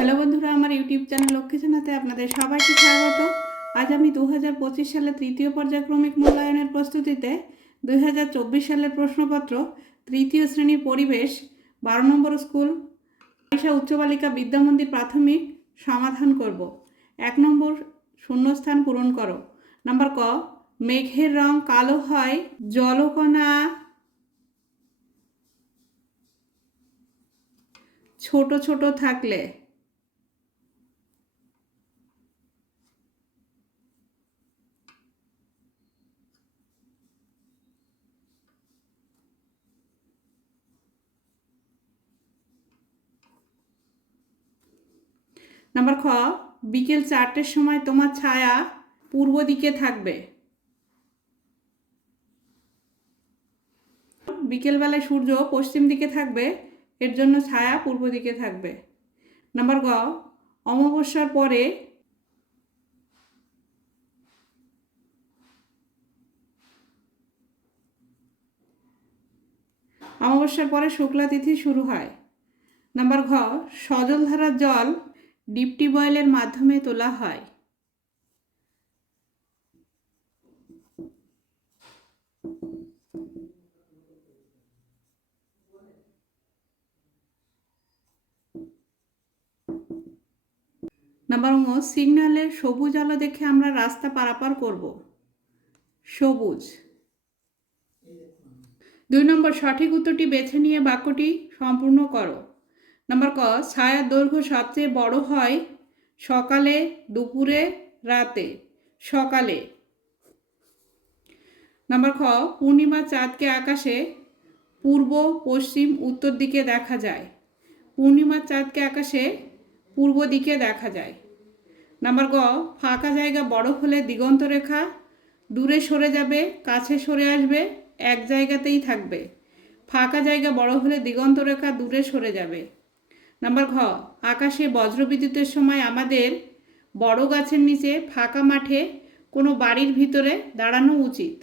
Hello বন্ধুরা, আমার YouTube channel Lakshmi সেনাতে আপনাদের সবাইকে স্বাগত। আজ আমি দু হাজার পঁচিশ সালে তৃতীয় পর্যায়ক্রমিক মূল্যায়নের প্রস্তুতিতে দুই হাজার চব্বিশ সালের প্রশ্নপত্র, তৃতীয় শ্রেণির পরিবেশ, বারো নম্বর স্কুল আয়সা উচ্চ বালিকা বিদ্যা মন্দির প্রাথমিক সমাধান করব। এক নম্বর শূন্যস্থান পূরণ করো। নাম্বার ক, মেঘের রং কালো হয়, জলকণা ছোট ছোট থাকলে। নাম্বার খ, বিকেল চারটের সময় তোমার ছায়া পূর্ব দিকে থাকবে। বিকেলবেলায় সূর্য পশ্চিম দিকে থাকবে, এর জন্য ছায়া পূর্ব দিকে থাকবে। নাম্বার গ, অমাবস্যার পরে অমাবস্যার পরে শুক্লা তিথি শুরু হয়। নাম্বার ঘ, সজলধারার জল ডিপটি বয়েলের মাধ্যমে তোলা হয়। নাম্বার ও সিগন্যালের সবুজ আলো দেখে আমরা রাস্তা পারাপার করব। সবুজ। দুই নম্বর, সঠিক উত্তরটি বেছে নিয়ে বাক্যটি সম্পূর্ণ করো। নাম্বার ক, ছায়ার দৈর্ঘ্য সবচেয়ে বড় হয় সকালে, দুপুরে, রাতে, সকালে। নাম্বার খ পূর্ণিমা চাঁদকে আকাশে পূর্ব, পশ্চিম, উত্তর দিকে দেখা যায়। পূর্ণিমার চাঁদকে আকাশে পূর্ব দিকে দেখা যায়। নাম্বার গ, ফাঁকা জায়গা বড় হলে দিগন্ত রেখা দূরে সরে যাবে, কাছে সরে আসবে, এক জায়গাতেই থাকবে। ফাঁকা জায়গা বড় হলে দিগন্ত রেখা দূরে সরে যাবে। নাম্বার ঘ, আকাশে বজ্রবিদ্যুতের সময় আমাদের বড় গাছের নিচে ফাঁকা মাঠে কোনো বাড়ির ভিতরে দাঁড়ানো উচিত।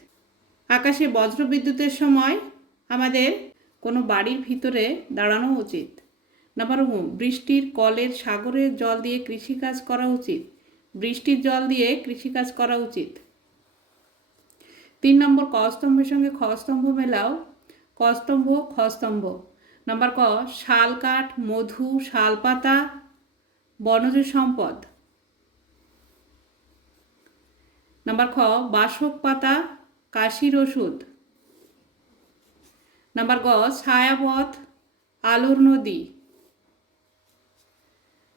আকাশে বজ্রবিদ্যুতের সময় আমাদের কোনো বাড়ির ভিতরে দাঁড়ানো উচিত। নাম্বার উ বৃষ্টির কলের সাগরের জল দিয়ে কৃষিকাজ করা উচিত। বৃষ্টির জল দিয়ে কৃষিকাজ করা উচিত। তিন নম্বর ক স্তম্ভের সঙ্গে খ স্তম্ভ মেলাও। ক স্তম্ভ খ স্তম্ভ নাম্বার ক, শাল কাঠ, মধু, শাল পাতা, বনজ সম্পদ। নাম্বার খ, বাসক পাতা, কাশির ওষুধ। নাম্বার গ, ছায়াপথ, আলোর নদী।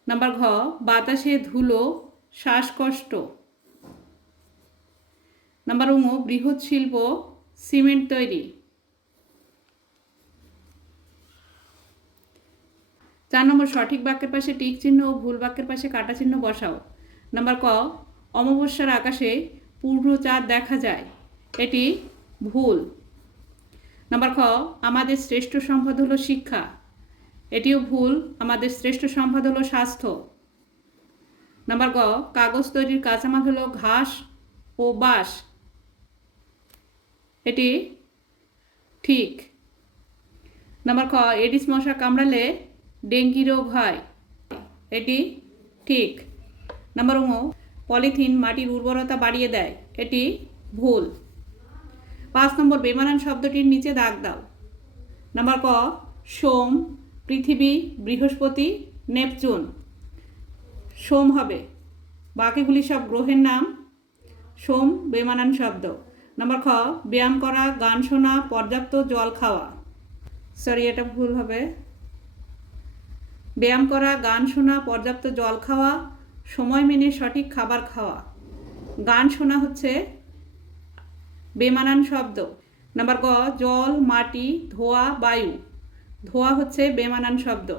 নাম্বার ঘ, বাতাসে ধুলো, শ্বাসকষ্ট। নাম্বার উম, বৃহৎ শিল্প, সিমেন্ট তৈরি। চার নম্বর, সঠিক বাক্যের পাশে টিক চিহ্ন ও ভুল বাক্যের পাশে কাটা চিহ্ন বসাও। নাম্বার ক, অমাবস্যার আকাশে পূর্ণ চাঁদ দেখা যায়। এটি ভুল। নাম্বার খ, আমাদের শ্রেষ্ঠ সম্পদ হলো শিক্ষা। এটিও ভুল, আমাদের শ্রেষ্ঠ সম্পদ হলো স্বাস্থ্য। নাম্বার গ, কাগজ তৈরির কাঁচামাল হলো ঘাস ও বাঁশ। এটি ঠিক। নাম্বার খ এডিস মশা কামড়ালে ডেঙ্গি রোগ হয়। এটি ঠিক। নাম্বার ও পলিথিন মাটির উর্বরতা বাড়িয়ে দেয়। এটি ভুল। পাঁচ নম্বর, বেমানান শব্দটির নিচে দাগ দাও। নাম্বার ক, সোম, পৃথিবী, বৃহস্পতি, নেপচুন। সোম হবে। বাকিগুলি সব গ্রহের নাম। সোম, বেমানান শব্দ। নাম্বার খ, ব্যায়াম করা, গান শোনা, পর্যাপ্ত জল খাওয়া। সরি, এটা ভুল হবে। ব্যায়াম করা, গান শোনা, পর্যাপ্ত জল খাওয়া, সময় মেনে সঠিক খাবার খাওয়া। গান শোনা হচ্ছে বেমানান শব্দ। নাম্বার গ, জল, মাটি, ধোয়া, বায়ু। ধোয়া হচ্ছে বেমানান শব্দ।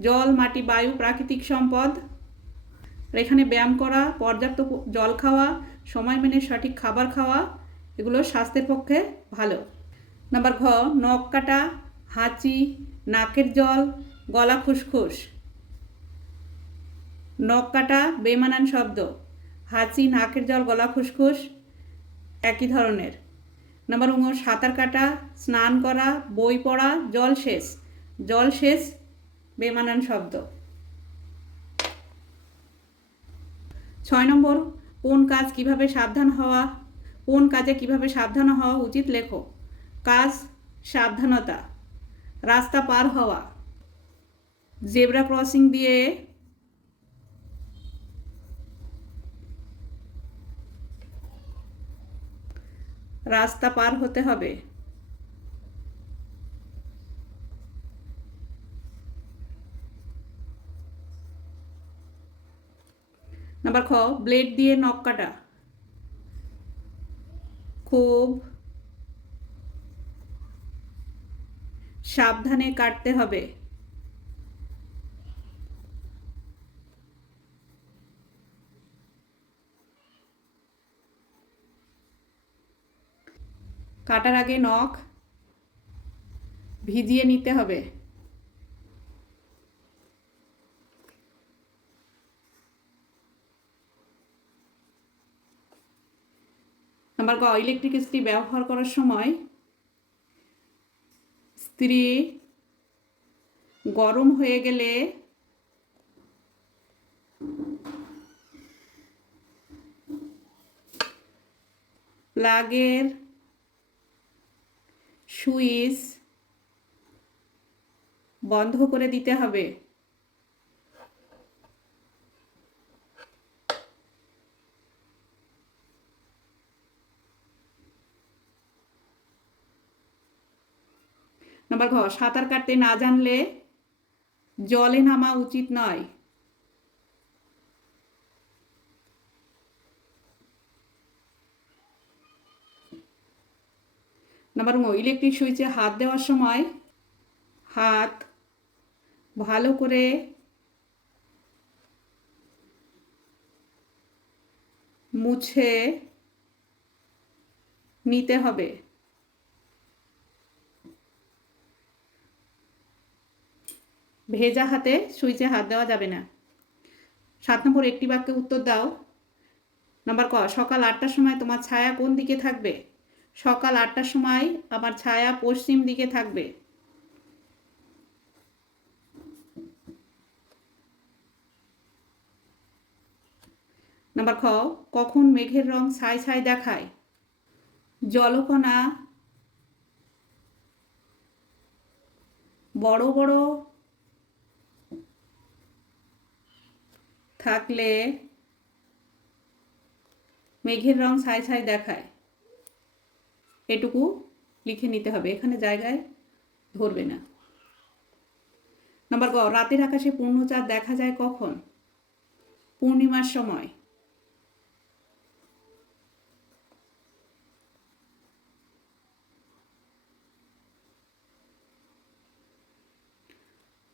জল, মাটি, বায়ু, প্রাকৃতিক সম্পদ। এখানে ব্যায়াম করা, পর্যাপ্ত জল খাওয়া, সময় মেনে সঠিক খাবার খাওয়া, এগুলো স্বাস্থ্যের পক্ষে ভালো। নাম্বার ঘ, নখ কাটা, হাঁচি, নাকের জল গলা খুসখুস। নখ কাটা বেমানান শব্দ। হাঁচি, নাকের জল, গলা খুসখুস, একই ধরনের। নাম্বার উঙ সাঁতার কাটা, স্নান করা, বই পড়া, জল শেষ জল শেষ বেমানান শব্দ। ছয় নম্বর, কোন কাজ কীভাবে সাবধান হওয়া? কোন কাজে কীভাবে সাবধান হওয়া উচিত লেখো? কাজ সাবধানতা। রাস্তা পার হওয়া। জেব্রা ক্রসিং দিয়ে রাস্তা পার হতে হবে। নাম্বার খ, ব্লেড দিয়ে নখ কাটা। খুব সাবধানে কাটতে হবে। কাটার আগে নখ ভিজিয়ে নিতে হবে। নাম্বার ক ইলেকট্রিক ইস্ত্রি ব্যবহার করার সময় স্ত্রী গরম হয়ে গেলে প্লাগের সুইচ বন্ধ করে দিতে হবে। নাম্বার ঘ, সাঁতার কাটতে না জানলে জলে নামা উচিত নয়। নাম্বার ইলেকট্রিক সুইচে হাত দেওয়ার সময় হাত ভালো করে মুছে নিতে হবে। ভেজা হাতে সুইচে হাত দেওয়া যাবে না। সাত নম্বর একটি বাক্যে উত্তর দাও। নাম্বার ক, সকাল আটটার সময় তোমার ছায়া কোন দিকে থাকবে? সকাল আটটার সময় আমার ছায়া পশ্চিম দিকে থাকবে। নাম্বার খ, কখন মেঘের রং ছাই ছাই দেখায়? জলকণা বড় বড় থাকলে মেঘের রং ছাই ছাই দেখায়। এটুকু লিখে নিতে হবে। এখানে জায়গায় ধরবে না। নম্বর গ, রাতের আকাশে পূর্ণচাঁদ দেখা যায় কখন? পূর্ণিমার সময়।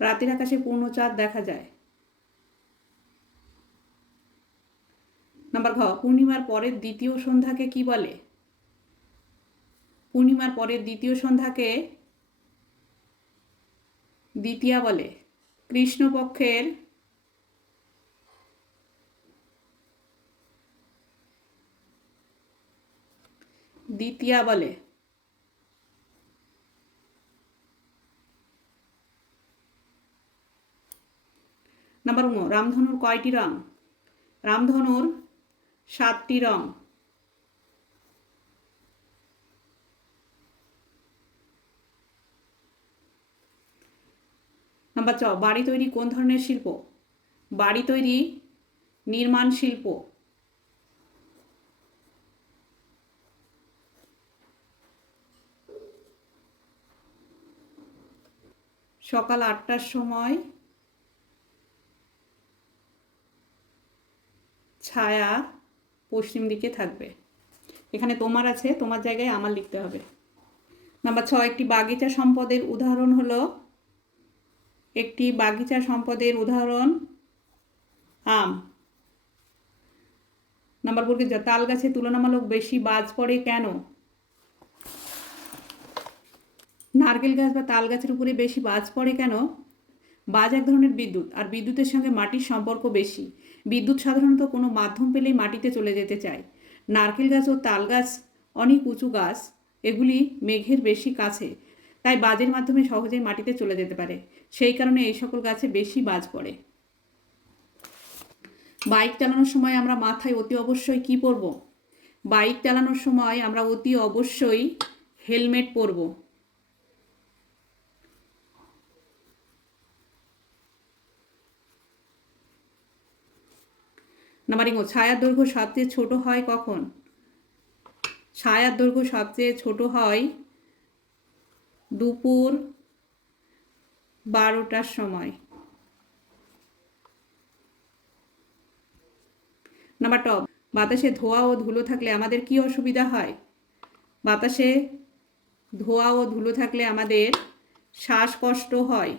রাতের আকাশে পূর্ণচাঁদ দেখা যায়। নাম্বার ঘ, পূর্ণিমার পরের দ্বিতীয় সন্ধ্যাকে কি বলে? পূর্ণিমার পরের দ্বিতীয় সন্ধ্যাকে দ্বিতীয়া বলে। কৃষ্ণপক্ষের দ্বিতীয়া বলে। নাম্বার উনো, রামধনুর কয়টি রং? রামধনুর সাতটি রং। নাম্বার চ বাড়ি তৈরি কোন ধরনের শিল্প? বাড়ি তৈরি নির্মাণ শিল্প। সকাল আটটার সময় ছায়া পশ্চিম দিকে থাকবে। এখানে তোমার আছে, তোমার জায়গায় আমার লিখতে হবে। নাম্বার ছ একটি বাগিচা সম্পদের উদাহরণ হলো একটি বাগিচা সম্পদের উদাহরণ, আম। নাম্বার যা, তাল গাছে তুলনামূলক বেশি বাজ পড়ে কেন? নারকেল গাছ বা তাল গাছের উপরে বেশি বাজ পড়ে কেন? বাজ এক ধরনের বিদ্যুৎ আর বিদ্যুতের সঙ্গে মাটির সম্পর্ক বেশি। বিদ্যুৎ সাধারণত কোনো মাধ্যম পেলেই মাটিতে চলে যেতে চায়। নারকেল গাছ ও তাল গাছ অনেক উঁচু গাছ, এগুলি মেঘের বেশি কাছে। তাই বাজের মাধ্যমে সহজেই মাটিতে চলে যেতে পারে। সেই কারণে এই সকল গাছে বেশি বাজ পড়ে। বাইক চালানোর সময় আমরা মাথায় অতি অবশ্যই কি পরব? বাইক চালানোর সময় আমরা অতি অবশ্যই হেলমেট পরব। নাম্বারিং ও ছায়ার দৈর্ঘ্য সবচেয়ে ছোট হয় কখন? ছায়ার দৈর্ঘ্য সবচেয়ে ছোট হয় দুপুর বারোটার সময়। নাম্বার টপ বাতাসে ধোয়া ও ধুলো থাকলে আমাদের কি অসুবিধা হয়? বাতাসে ধোয়া ও ধুলো থাকলে আমাদের শ্বাসকষ্ট হয়।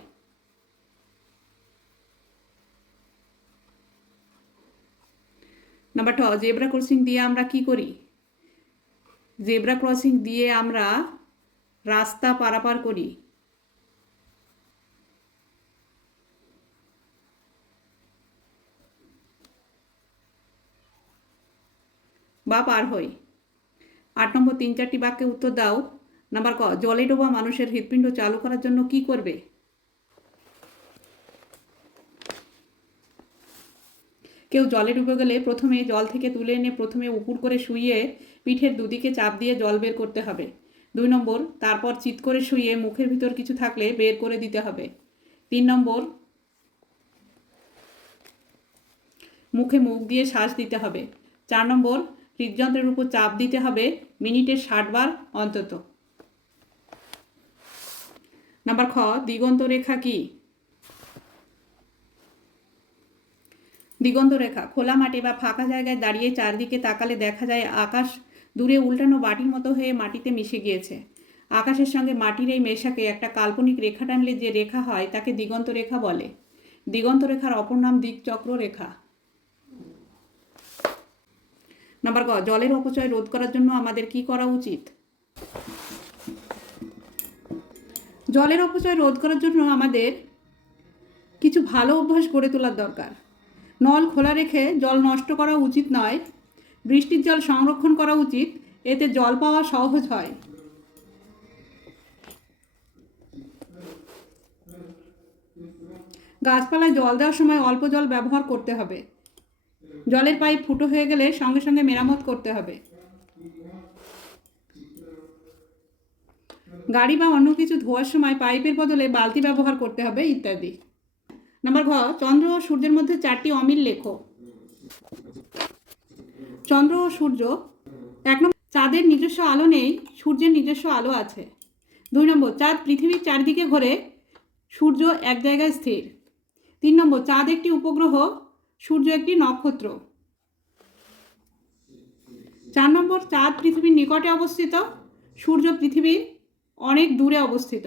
নাম্বার ট জেব্রা ক্রসিং দিয়ে আমরা কি করি? জেব্রা ক্রসিং দিয়ে আমরা রাস্তা পারাপার করি। বা পার হই। আট নম্বর তিন চারটি বাক্যে উত্তর দাও। নাম্বার ক, জলে ডোবা মানুষের হৃৎপিণ্ড চালু করার জন্য কি করবে? কেউ জলে ডুবে গেলে প্রথমে জল থেকে তুলে এনে প্রথমে উপুর করে শুইয়ে পিঠের দুদিকে চাপ দিয়ে জল বের করতে হবে। দুই নম্বর, তারপর চিৎ করে শুইয়ে মুখের ভিতর কিছু থাকলে বের করে দিতে হবে। তিন নম্বর, মুখে মুখ দিয়ে শ্বাস দিতে হবে। চার নম্বর, হৃদযন্ত্রের উপর চাপ দিতে হবে মিনিটে ষাট বার অন্তত। নাম্বার খ, দিগন্ত রেখা কি? দিগন্ত রেখা, খোলা মাঠে বা ফাঁকা জায়গায় দাঁড়িয়ে চারদিকে তাকালে দেখা যায় আকাশ দূরে উল্টানো বাটির মতো হয়ে মাটিতে মিশে গিয়েছে। আকাশের সঙ্গে মাটির এই মেশাকে একটা কাল্পনিক রেখা টানলে যে রেখা হয় তাকে দিগন্ত রেখা বলে। দিগন্ত রেখার অপর নাম দিকচক্র রেখা নাম্বার ক, জলের অপচয় রোধ করার জন্য আমাদের কি করা উচিত? জলের অপচয় রোধ করার জন্য আমাদের কিছু ভালো অভ্যাস গড়ে তোলার দরকার। নল খোলা রেখে জল নষ্ট করা উচিত নয় বৃষ্টির জল সংরক্ষণ করা উচিত, এতে জল পাওয়া সহজ হয়। গাছপালায় জল দেওয়ার সময় অল্প জল ব্যবহার করতে হবে। জলের পাইপ ফুটো হয়ে গেলে সঙ্গে সঙ্গে মেরামত করতে হবে। গাড়ি বা অন্য কিছু ধোয়ার সময় পাইপের বদলে বালতি ব্যবহার করতে হবে, ইত্যাদি। নাম্বার ঘ, চন্দ্র ও সূর্যের মধ্যে চারটি অমিল লেখো। চন্দ্র ও সূর্য এক নম্বর, চাঁদের নিজস্ব আলো নেই, সূর্যের নিজস্ব আলো আছে। দুই নম্বর, চাঁদ পৃথিবীর চারদিকে ঘোরে, সূর্য এক জায়গায় স্থির। তিন নম্বর, চাঁদ একটি উপগ্রহ, সূর্য একটি নক্ষত্র। চার নম্বর, চাঁদ পৃথিবীর নিকটে অবস্থিত, সূর্য পৃথিবীর অনেক দূরে অবস্থিত।